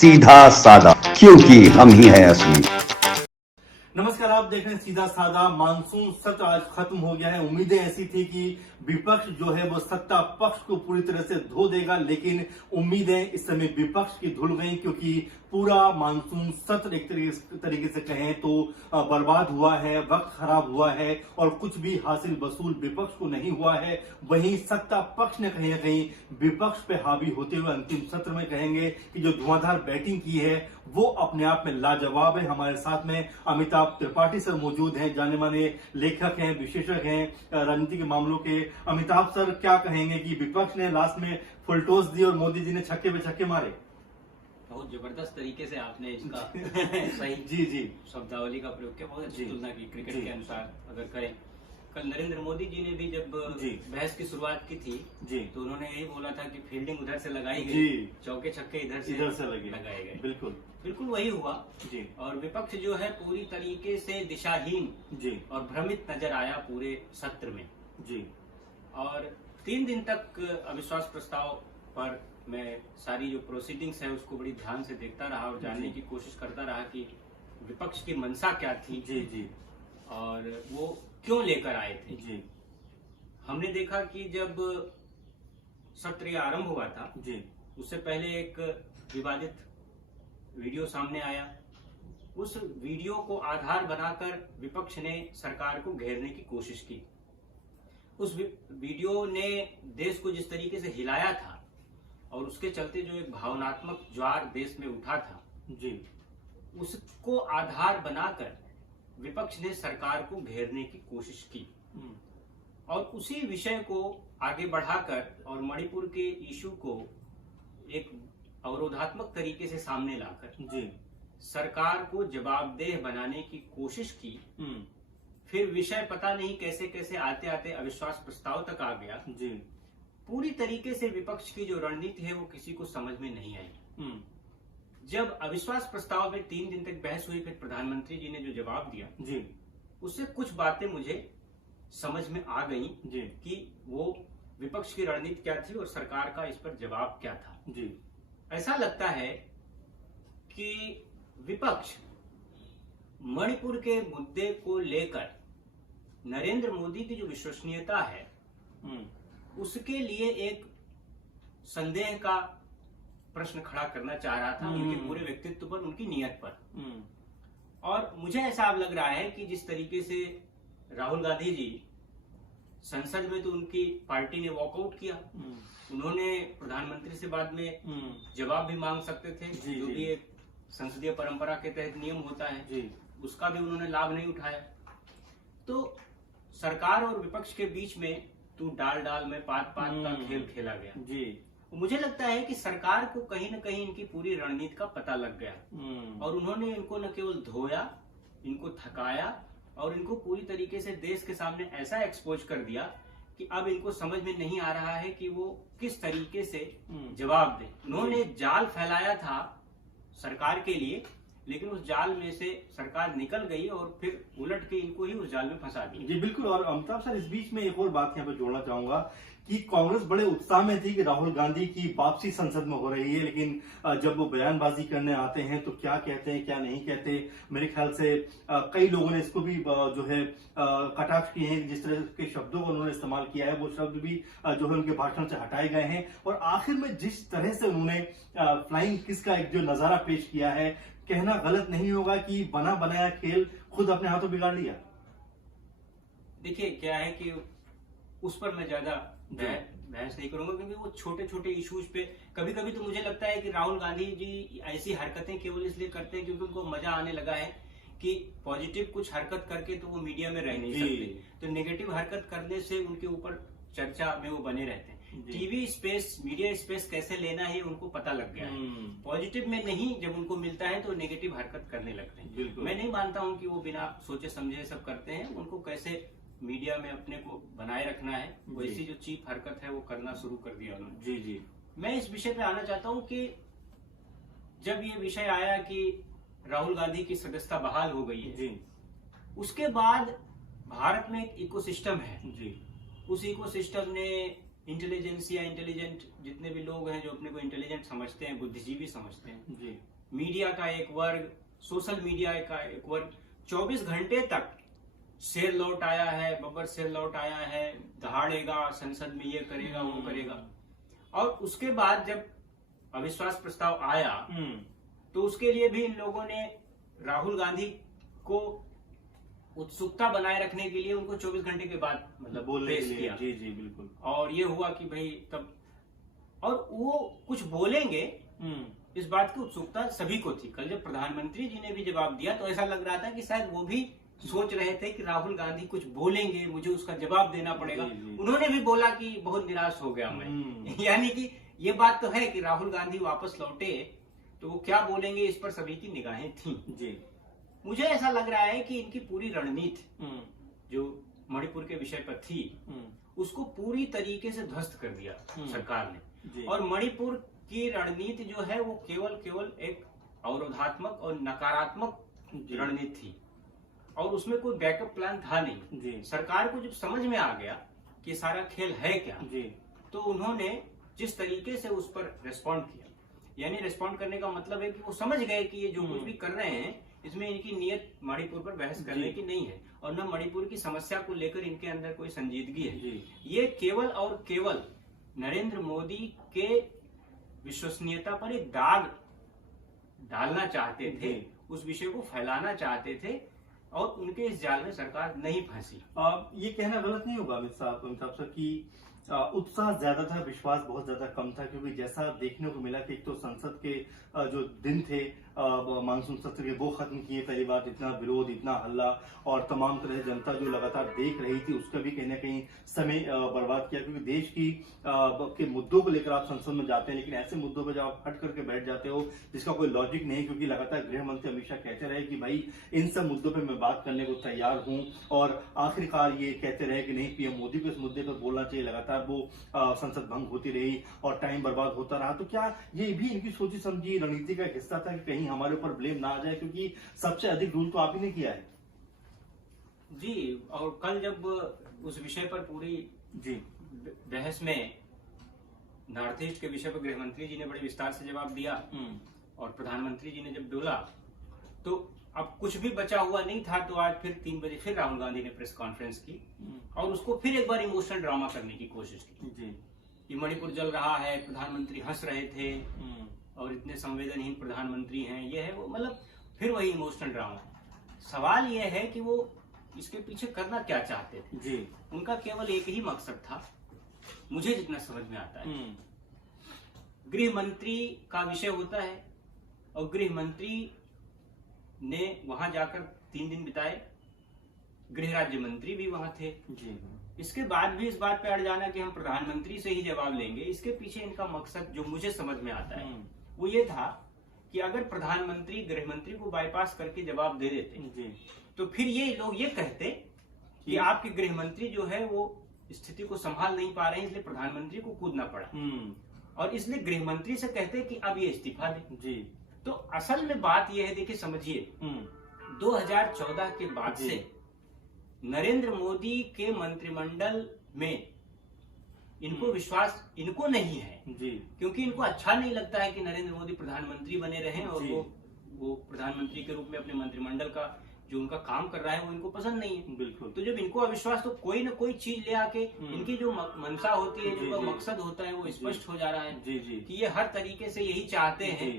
सीधा साधा, क्योंकि हम ही हैं असली। नमस्कार, आप देख रहे हैं सीधा साधा। मानसून सत्र आज खत्म हो गया है। उम्मीदें ऐसी थी कि विपक्ष जो है वो सत्ता पक्ष को पूरी तरह से धो देगा, लेकिन उम्मीदें इस समय विपक्ष की धुल गई, क्योंकि पूरा मानसून सत्र एक तरीके से कहें तो बर्बाद हुआ है, वक्त खराब हुआ है और कुछ भी हासिल वसूल विपक्ष को नहीं हुआ है। वहीं सत्ता पक्ष ने कहीं ना कहीं विपक्ष पे हावी होते हुए अंतिम सत्र में कहेंगे कि जो धुआंधार बैटिंग की है वो अपने आप में लाजवाब है। हमारे साथ में अमिताभ त्रिपाठी सर मौजूद हैं, जाने माने लेखक हैं, विशेषज्ञ हैं राजनीति के मामलों के। अमिताभ सर, क्या कहेंगे कि विपक्ष ने लास्ट में फुलटॉस दी और मोदी जी ने छक्के पे छक्के मारे? बहुत जबरदस्त तरीके से आपने इसका सही जी शब्दावली का प्रयोग किया। बहुत अच्छी तुलना की क्रिकेट के अनुसार अगर करें। कल नरेंद्र मोदी जी ने भी जब बहस की शुरुआत की थी जी तो उन्होंने यही बोला था कि फील्डिंग उधर से लगाई गई, चौके छक्के इधर से लगाए गए। बिल्कुल वही हुआ जी। और विपक्ष जो है पूरी तरीके से दिशाहीन जी और भ्रमित नजर आया पूरे सत्र में जी। और 3 दिन तक अविश्वास प्रस्ताव पर मैं सारी जो प्रोसीडिंग्स है उसको बड़ी ध्यान से देखता रहा और जानने की कोशिश करता रहा कि विपक्ष की मंशा क्या थी जी और वो क्यों लेकर आए थे। जी। हमने देखा कि जब सत्र आरंभ हुआ था जी उससे पहले एक विवादित वीडियो सामने आया। उस वीडियो को आधार बनाकर विपक्ष ने सरकार को घेरने की कोशिश की। उस वीडियो ने देश को जिस तरीके से हिलाया था और उसके चलते जो एक भावनात्मक ज्वार देश में उठा था जी, उसको आधार बनाकर विपक्ष ने सरकार को घेरने की कोशिश की और उसी विषय को आगे बढ़ाकर और मणिपुर के इशू को एक अवरोधात्मक तरीके से सामने लाकर जी सरकार को जवाबदेह बनाने की कोशिश की। फिर विषय पता नहीं कैसे कैसे आते आते अविश्वास प्रस्ताव तक आ गया जी। पूरी तरीके से विपक्ष की जो रणनीति है वो किसी को समझ में नहीं आई। जब अविश्वास प्रस्ताव में 3 दिन तक बहस हुई, फिर प्रधानमंत्री जी ने जो जवाब दिया जी, उससे कुछ बातें मुझे समझ में आ गई जी कि वो विपक्ष की रणनीति क्या थी और सरकार का इस पर जवाब क्या था। जी। ऐसा लगता है कि विपक्ष मणिपुर के मुद्दे को लेकर नरेंद्र मोदी की जो विश्वसनीयता है उसके लिए एक संदेह का प्रश्न खड़ा करना चाह रहा था, उनके पूरे व्यक्तित्व पर, उनकी नीयत पर। और मुझे ऐसा अब लग रहा है कि जिस तरीके से राहुल गांधी जी संसद में तो उनकी पार्टी ने वॉकआउट किया, उन्होंने प्रधानमंत्री से बाद में जवाब भी मांग सकते थे, जो भी एक संसदीय परंपरा के तहत नियम होता है, उसका भी उन्होंने लाभ नहीं उठाया। तो सरकार और विपक्ष के बीच में तू डाल डाल में पात पात का खेल खेला गया जी। मुझे लगता है कि सरकार को कहीं न कहीं इनकी पूरी रणनीति का पता लग गया और उन्होंने इनको न केवल धोया, इनको थकाया और इनको पूरी तरीके से देश के सामने ऐसा एक्सपोज कर दिया कि अब इनको समझ में नहीं आ रहा है कि वो किस तरीके से जवाब दे। उन्होंने जाल फैलाया था सरकार के लिए, लेकिन उस जाल में से सरकार निकल गई और फिर उलट के इनको ही उस जाल में फंसा दिया। जी बिल्कुल। और अमिताभ सर, इस बीच में एक और बात यहाँ पे जोड़ना चाहूंगा कि कांग्रेस बड़े उत्साह में थी कि राहुल गांधी की वापसी संसद में हो रही है, लेकिन जब वो बयानबाजी करने आते हैं तो क्या कहते हैं क्या नहीं कहते। मेरे ख्याल से कई लोगों ने इसको भी जो है कटाक्ष किए हैं, जिस तरह के शब्दों को उन्होंने इस्तेमाल किया है वो शब्द भी जो है उनके भाषण से हटाए गए हैं। और आखिर में जिस तरह से उन्होंने फ्लाइंग किस का एक जो नजारा पेश किया है, कहना गलत नहीं होगा कि बना बनाया खेल खुद अपने हाथों बिगाड़ लिया। देखिए क्या है कि उस पर मैं ज्यादा बहस नहीं करूंगा, क्योंकि वो छोटे छोटे इश्यूज पे कभी कभी तो मुझे लगता है कि राहुल गांधी जी ऐसी हरकतें केवल इसलिए करते हैं क्योंकि उनको मजा आने लगा है कि पॉजिटिव कुछ हरकत करके तो वो मीडिया में रह नहीं सकते, तो नेगेटिव हरकत करने से उनके ऊपर चर्चा में वो बने रहते हैं। टीवी स्पेस, मीडिया स्पेस कैसे लेना है उनको पता लग गया है। पॉजिटिव में नहीं, जब उनको मिलता है तो नेगेटिव हरकत करने लगते हैं। मैं नहीं मानता हूं कि वो बिना सोचे समझे सब करते हैं। उनको कैसे मीडिया में अपने को बनाए रखना है, वैसी जो चीप हरकत है वो करना शुरू कर दिया उन्होंने। जी। मैं इस विषय पे आना चाहता हूं कि जब ये विषय आया कि राहुल गांधी की सदस्यता बहाल हो गई है, उसके बाद भारत में एक इकोसिस्टम है। उस इकोसिस्टम ने इंटेलिजेंसिया इंटेलिजेंट जितने भी लोग हैं जो अपने को इंटेलिजेंट समझते हैं, बुद्धिजीवी समझते हैं, जी मीडिया का एक वर्ग, सोशल मीडिया का एक वर्ग 24 घंटे तक शेर लौट आया है, बब्बर शेर लौट आया है, दहाड़ेगा, संसद में ये करेगा वो करेगा। और उसके बाद जब अविश्वास प्रस्ताव आया तो उसके लिए भी इन लोगों ने राहुल गांधी को उत्सुकता बनाए रखने के लिए उनको 24 घंटे के बाद मतलब बोलने के पेश लिए, किया। जी जी बिल्कुल। और ये हुआ कि भाई तब और वो कुछ बोलेंगे इस बात की उत्सुकता सभी को थी। कल जब प्रधानमंत्री जी ने भी जवाब दिया तो ऐसा लग रहा था कि शायद वो भी सोच रहे थे कि राहुल गांधी कुछ बोलेंगे, मुझे उसका जवाब देना पड़ेगा। उन्होंने भी बोला कि बहुत निराश हो गया मैं। यानी कि ये बात तो है कि राहुल गांधी वापस लौटे तो वो क्या बोलेंगे इस पर सभी की निगाहें थी। जी मुझे ऐसा लग रहा है कि इनकी पूरी रणनीति जो मणिपुर के विषय पर थी उसको पूरी तरीके से ध्वस्त कर दिया सरकार ने। और मणिपुर की रणनीति जो है वो केवल एक अवरोधात्मक और नकारात्मक रणनीति थी और उसमें कोई बैकअप प्लान था नहीं। जी। सरकार को जब समझ में आ गया कि सारा खेल है क्या जी। तो उन्होंने जिस तरीके से उस पर रेस्पॉन्ड किया, यानी रेस्पॉन्ड करने का मतलब है कि वो समझ गए कि ये जो कुछ भी कर रहे हैं इसमें इनकी नियत मणिपुर पर बहस करने की नहीं है और न मणिपुर की समस्या को लेकर इनके अंदर कोई संजीदगी है। ये केवल और केवल नरेंद्र मोदी के विश्वसनीयता पर एक दाग डालना चाहते थे, उस विषय को फैलाना चाहते थे और उनके इस जाल में सरकार नहीं फंसी। ये कहना गलत नहीं होगा अमित साहब सर कि उत्साह ज्यादा था, विश्वास बहुत ज्यादा कम था, क्योंकि जैसा देखने को मिला कि एक तो संसद के जो दिन थे मानसून सत्र के वो खत्म किए पहली बार, इतना विरोध, इतना हल्ला और तमाम तरह से जनता जो लगातार देख रही थी उसका भी कहीं ना कहीं समय बर्बाद किया। क्योंकि देश की के मुद्दों को लेकर आप संसद में जाते हैं लेकिन ऐसे मुद्दों पर जब आप हट करके बैठ जाते हो जिसका कोई लॉजिक नहीं, क्योंकि लगातार गृह मंत्री अमित शाह कहते रहे कि भाई इन सब मुद्दों पर मैं बात करने को तैयार हूं और आखिरकार ये कहते रहे कि नहीं पीएम मोदी को इस मुद्दे पर बोलना चाहिए। लगातार वो संसद भंग होती रही और टाइम बर्बाद होता रहा। तो क्या ये भी इनकी सोची समझी रणनीति का हिस्सा था कि कहीं हमारे ऊपर ब्लेम ना आ जाए, क्योंकि सबसे अधिक रूल तो आप ही ने किया है। जी, और कल जब उस विषय पर पूरी जी बहस में नॉर्थ ईस्ट के विषय पर गृह मंत्री जी ने बड़े विस्तार से जवाब दिया और प्रधानमंत्री जी ने जब बोला तो अब कुछ भी बचा हुआ नहीं था। तो आज फिर 3 बजे फिर राहुल गांधी ने प्रेस कॉन्फ्रेंस की और उसको फिर एक बार इमोशनल ड्रामा करने की कोशिश की जी कि मणिपुर जल रहा है, प्रधानमंत्री हंस रहे थे और इतने संवेदनहीन प्रधानमंत्री हैं, ये है वो, मतलब फिर वही इमोशनल ड्रामा। सवाल ये है कि वो इसके पीछे करना क्या चाहते थे। जी उनका केवल एक ही मकसद था, मुझे जितना समझ में आता है। गृह मंत्री का विषय होता है और गृह मंत्री ने वहां जाकर 3 दिन बिताए, गृह राज्य मंत्री भी वहां थे जी। इसके बाद भी इस बात पे अड़ जाना कि हम प्रधानमंत्री से ही जवाब लेंगे, इसके पीछे इनका मकसद जो मुझे समझ में आता है वो ये था कि अगर प्रधानमंत्री गृह मंत्री को बाईपास करके जवाब दे देते तो फिर ये लोग ये कहते कि आपके गृह मंत्री जो है वो स्थिति को संभाल नहीं पा रहे हैं इसलिए प्रधानमंत्री को कूदना पड़ा और इसलिए गृह मंत्री से कहते कि अब ये इस्तीफा दे। जी तो असल में बात यह है, देखिए समझिए 2014 के बाद से नरेंद्र मोदी के मंत्रिमंडल में इनको विश्वास इनको नहीं है जी, क्योंकि इनको अच्छा नहीं लगता है कि नरेंद्र मोदी प्रधानमंत्री बने रहे और वो प्रधानमंत्री के रूप में अपने मंत्रिमंडल का जो उनका काम कर रहा है वो इनको पसंद नहीं है। बिल्कुल। तो जब इनको अविश्वास तो कोई ना कोई चीज ले आके इनकी जो मंशा होती है, जो मकसद होता है वो स्पष्ट हो जा रहा है कि ये हर तरीके से यही चाहते हैं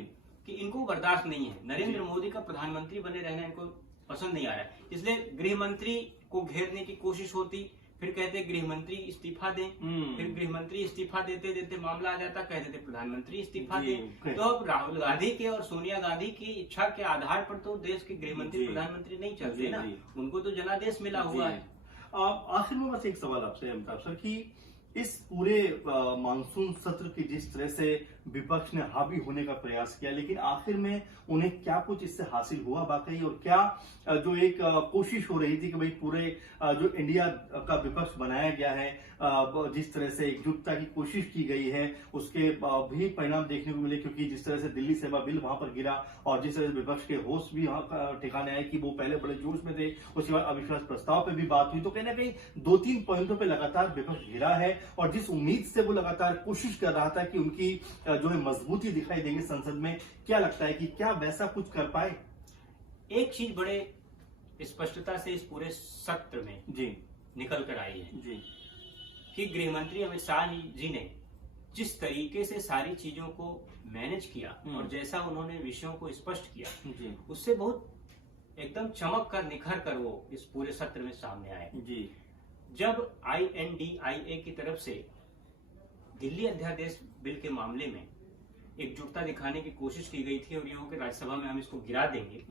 कि इनको बर्दाश्त नहीं है, नरेंद्र मोदी का प्रधानमंत्री बने रहना इनको पसंद नहीं आ रहा है। इसलिए गृह मंत्री को घेरने की कोशिश होती, फिर कहते गृह मंत्री इस्तीफा दें, फिर गृह मंत्री इस्तीफा देते देते मामला आ जाता, कहते थे प्रधानमंत्री इस्तीफा दें। तो अब राहुल गांधी के और सोनिया गांधी की इच्छा के आधार पर तो देश के गृह मंत्री प्रधानमंत्री नहीं चलते ना, उनको तो जनादेश मिला हुआ है। आखिर में बस एक सवाल आपसे अमिताभ सर कि इस पूरे मानसून सत्र की जिस तरह से विपक्ष ने हावी होने का प्रयास किया, लेकिन आखिर में उन्हें क्या कुछ इससे हासिल हुआ वाकई, और क्या जो एक कोशिश हो रही थी कि भाई पूरे जो इंडिया का विपक्ष बनाया गया है, जिस तरह से एकजुटता की कोशिश की गई है, उसके भी परिणाम देखने को मिले, क्योंकि जिस तरह से दिल्ली सेवा बिल वहां पर गिरा और जिस तरह से विपक्ष के होस्ट भी वहां ठिकाने आए कि वो पहले बड़े जोश में थे, उसके बाद अविश्वास प्रस्ताव पे भी बात हुई, तो कहीं ना कहीं 2-3 पॉइंटों पे लगातार विपक्ष घिरा है, और जिस उम्मीद से वो लगातार कोशिश कर रहा था कि उनकी जो है मजबूती दिखाई देगी संसद में, क्या लगता है कि क्या वैसा कुछ कर पाए? एक चीज बड़े स्पष्टता से इस पूरे सत्र में जी निकल कर आई है जी कि गृह मंत्री अमित शाह जी ने जिस तरीके से सारी चीजों को मैनेज किया और जैसा उन्होंने विषयों को स्पष्ट किया जी उससे बहुत एकदम चमक कर निखर कर वो इस पूरे सत्र में सामने आए। जी जब INDIA की तरफ से दिल्ली अध्यादेश बिल के मामले में एकजुटता दिखाने की कोशिश की गई थी और ये हो कि राज्यसभा में हम इसको गिरा देंगे,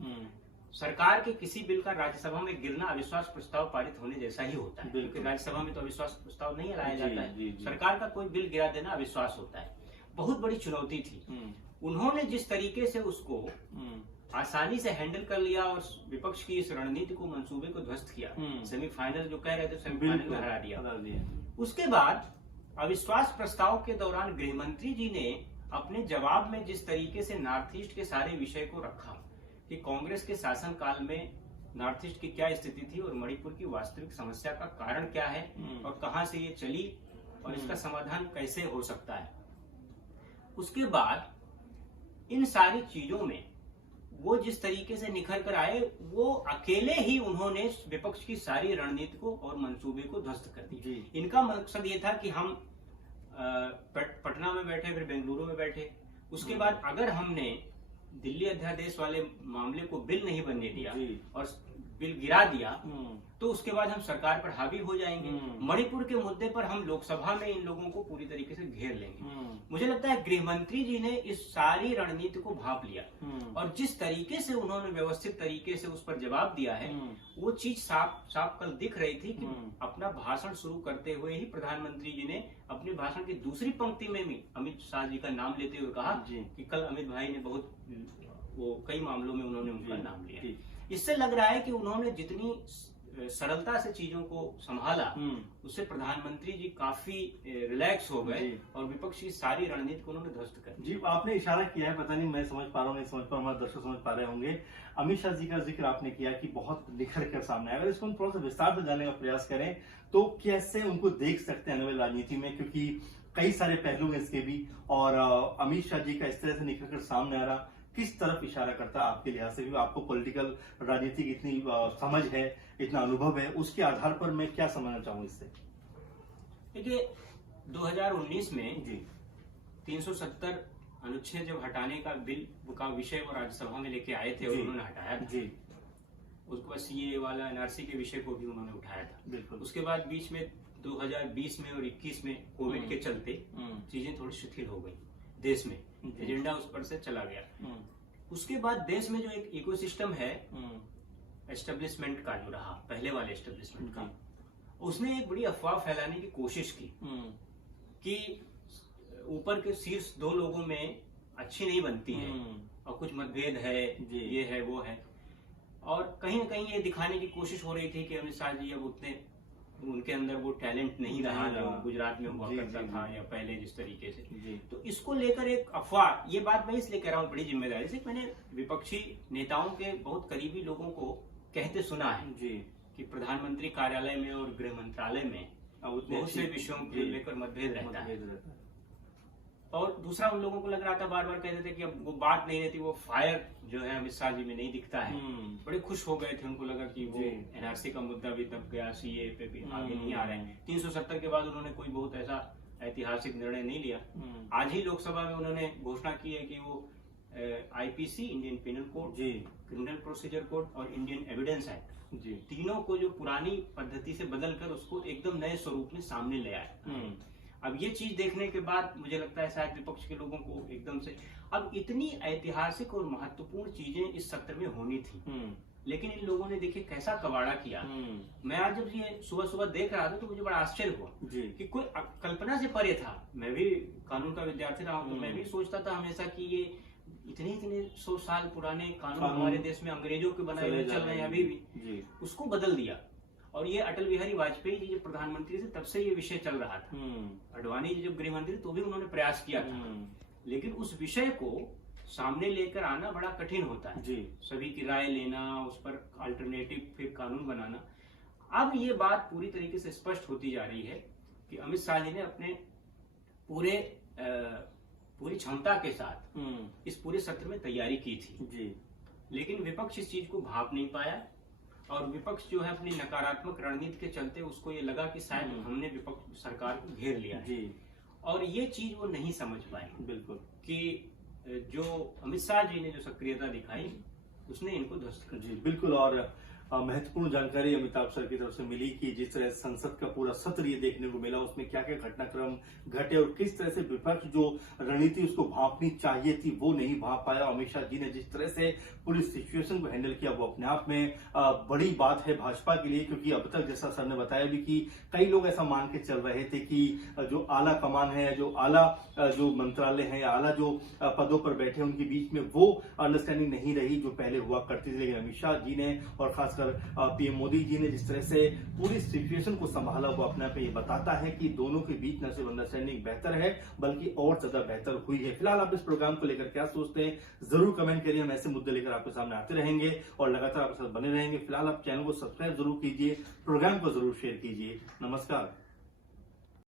सरकार के किसी बिल का राज्यसभा में गिरना अविश्वास प्रस्ताव पारित होने जैसा ही होता है, क्योंकि राज्यसभा में तो अविश्वास प्रस्ताव नहीं लाया जाता है। सरकार का कोई बिल गिरा देना अविश्वास होता है। बहुत बड़ी चुनौती थी। उन्होंने जिस तरीके से उसको आसानी से हैंडल कर लिया और विपक्ष की इस रणनीति को, मंसूबे को ध्वस्त किया, सेमीफाइनल जो कह रहे थे सेमीफाइनल में हरा दिया। उसके बाद अविश्वास प्रस्ताव के दौरान गृह मंत्री जी ने अपने जवाब में जिस तरीके से नॉर्थ ईस्ट के सारे विषय को रखा कि कांग्रेस के शासनकाल में नॉर्थ ईस्ट की क्या स्थिति थी और मणिपुर की वास्तविक समस्या का कारण क्या है और कहां से ये चली और इसका समाधान कैसे हो सकता है। उसके बाद इन सारी चीजों में वो जिस तरीके से निखर कर आए, वो अकेले ही उन्होंने विपक्ष की सारी रणनीति को और मंसूबे को ध्वस्त कर दी। इनका मकसद ये था कि हम पटना में बैठे, फिर बेंगलुरु में बैठे, उसके बाद अगर हमने दिल्ली अध्यादेश वाले मामले को बिल नहीं बनने दिया और बिल गिरा दिया तो उसके बाद हम सरकार पर हावी हो जाएंगे। मणिपुर के मुद्दे पर हम लोकसभा में इन लोगों को पूरी तरीके से घेर लेंगे। मुझे लगता है गृह मंत्री जी ने इस सारी रणनीति को भांप लिया और जिस तरीके से उन्होंने व्यवस्थित तरीके से उस पर जवाब दिया है, वो चीज साफ साफ कल दिख रही थी कि अपना भाषण शुरू करते हुए ही प्रधानमंत्री जी ने अपने भाषण की दूसरी पंक्ति में भी अमित शाह जी का नाम लेते हुए कहा कि कल अमित भाई ने बहुत कई मामलों में उन्होंने उनका नाम लिया। इससे लग रहा है कि उन्होंने जितनी सरलता से चीजों को संभाला उससे प्रधानमंत्री जी काफी रिलैक्स हो गए और विपक्ष की सारी रणनीति को उन्होंने ध्वस्त कर जी। आपने इशारा किया है, पता नहीं मैं समझ पा रहा हूँ नहीं समझ पा रहा हूँ, हमारे दर्शक समझ पा रहे होंगे, अमित शाह जी का जिक्र आपने किया कि बहुत निखर कर सामने आया। अगर इसको हम थोड़ा सा विस्तार से जानने का प्रयास करें तो कैसे उनको देख सकते हैं आने वाली राजनीति में, क्योंकि कई सारे पहलू हैं इसके भी, और अमित शाह जी का इस तरह से निखर कर सामने आ रहा किस तरफ इशारा करता है आपके लिहाज से भी? आपको पॉलिटिकल राजनीति की इतनी समझ है, इतना अनुभव है, उसके आधार पर मैं क्या समझना चाहूँ इससे? देखिए 2019 में 370 अनुच्छेद जब हटाने का बिल का विषय वो राज्यसभा में लेके आए थे और उन्होंने हटाया था। उसके बाद CAA वाला NRC के विषय को भी उन्होंने उठाया था। बिल्कुल। उसके बाद बीच में 2020 में और 21 में कोविड के चलते चीजें थोड़ी शिथिल हो गई देश में, एजेंडा उस पर से चला गया। उसके बाद देश में जो एक इकोसिस्टम है एस्टेब्लिशमेंट का जो रहा, पहले वाले एस्टेब्लिशमेंट का, उसने एक बड़ी अफवाह फैलाने की कोशिश की कि ऊपर के शीर्ष 2 लोगों में अच्छी नहीं बनती है और कुछ मतभेद है, ये है वो है, और कहीं ना कहीं ये दिखाने की कोशिश हो रही थी कि अमित शाह जी अब उतने उनके अंदर वो टैलेंट नहीं रहा जो गुजरात में हुआ करता था या पहले जिस तरीके से। तो इसको लेकर एक अफवाह, ये बात मैं इसलिए कह रहा हूँ बड़ी जिम्मेदारी से, मैंने विपक्षी नेताओं के बहुत करीबी लोगों को कहते सुना है कि प्रधानमंत्री कार्यालय में और गृह मंत्रालय में बहुत से विषयों को लेकर मतभेद रहता है। और दूसरा उन लोगों को लग रहा था, बार बार कहते थे कि अब वो बात नहीं रहती, वो फायर जो है अमित शाह जी में नहीं दिखता है। बड़े खुश हो गए थे, उनको लगा कि वो NRC का मुद्दा भी दब गया, CAA पे भी आगे नहीं आ रहे हैं। 370 के बाद उन्होंने कोई बहुत ऐसा ऐतिहासिक निर्णय नहीं लिया। आज ही लोकसभा में उन्होंने घोषणा की है कि वो IPC, Indian penal code, criminal procedure code और इंडियन एविडेंस एक्ट, तीनों को जो पुरानी पद्धति से बदलकर उसको एकदम नए स्वरूप में सामने ले आए। अब ये चीज देखने के बाद मुझे लगता है शायद विपक्ष के लोगों को एकदम से अब इतनी ऐतिहासिक और महत्वपूर्ण चीजें इस सत्र में होनी थी लेकिन इन लोगों ने देखिए कैसा कबाड़ा किया। मैं आज जब ये सुबह सुबह देख रहा था तो मुझे बड़ा आश्चर्य हुआ जी। कि कोई कल्पना से परे था। मैं भी कानून का विद्यार्थी रहा हूं, तो मैं भी सोचता था हमेशा कि ये इतने 100 साल पुराने कानून हमारे देश में अंग्रेजों के बनाए हुए चल रहे हैं अभी भी, उसको बदल दिया। और ये अटल बिहारी वाजपेयी जी जब प्रधानमंत्री थे तब से ये विषय चल रहा था। अडवाणी जी जब गृह मंत्री तो भी उन्होंने प्रयास किया था, लेकिन उस विषय को सामने लेकर आना बड़ा कठिन होता है जी। सभी की राय लेना, उस पर अल्टरनेटिव फिर कानून बनाना। अब ये बात पूरी तरीके से स्पष्ट होती जा रही है कि अमित शाह जी ने अपने पूरी क्षमता के साथ इस पूरे सत्र में तैयारी की थी जी। लेकिन विपक्ष इस चीज को भाप नहीं पाया और विपक्ष जो है अपनी नकारात्मक रणनीति के चलते उसको ये लगा कि शायद हमने विपक्ष सरकार को घेर लिया है जी। और ये चीज वो नहीं समझ पाए बिल्कुल कि जो अमित शाह जी ने जो सक्रियता दिखाई उसने इनको ध्वस्त कर जी बिल्कुल। और महत्वपूर्ण जानकारी अमिताभ सर की तरफ से मिली कि जिस तरह संसद का पूरा सत्र ये देखने को मिला, उसमें क्या क्या घटनाक्रम घटे और किस तरह से विपक्ष जो रणनीति उसको भांपनी चाहिए थी वो नहीं भांप पाया। अमित शाह जी ने जिस तरह से पूरी सिचुएशन को हैंडल किया वो अपने आप में बड़ी बात है भाजपा के लिए, क्योंकि अब तक जैसा सर ने बताया भी कि कई लोग ऐसा मान के चल रहे थे कि जो आला कमान है, जो आला जो मंत्रालय है या आला जो पदों पर बैठे उनके बीच में वो अंडरस्टैंडिंग नहीं रही जो पहले हुआ करती थी। लेकिन अमित शाह जी ने और खासकर पीएम मोदी जी ने जिस तरह से पूरी सिचुएशन को संभाला वो अपने आप में ये बताता है कि दोनों के बीच न सिर्फ अंडरस्टैंडिंग बेहतर है बल्कि और ज्यादा बेहतर हुई है। फिलहाल आप इस प्रोग्राम को लेकर क्या सोचते हैं जरूर कमेंट करिए। हम ऐसे मुद्दे लेकर आपके सामने आते रहेंगे और लगातार आपके साथ बने रहेंगे। फिलहाल आप चैनल को सब्सक्राइब जरूर कीजिए, प्रोग्राम को जरूर शेयर कीजिए। नमस्कार।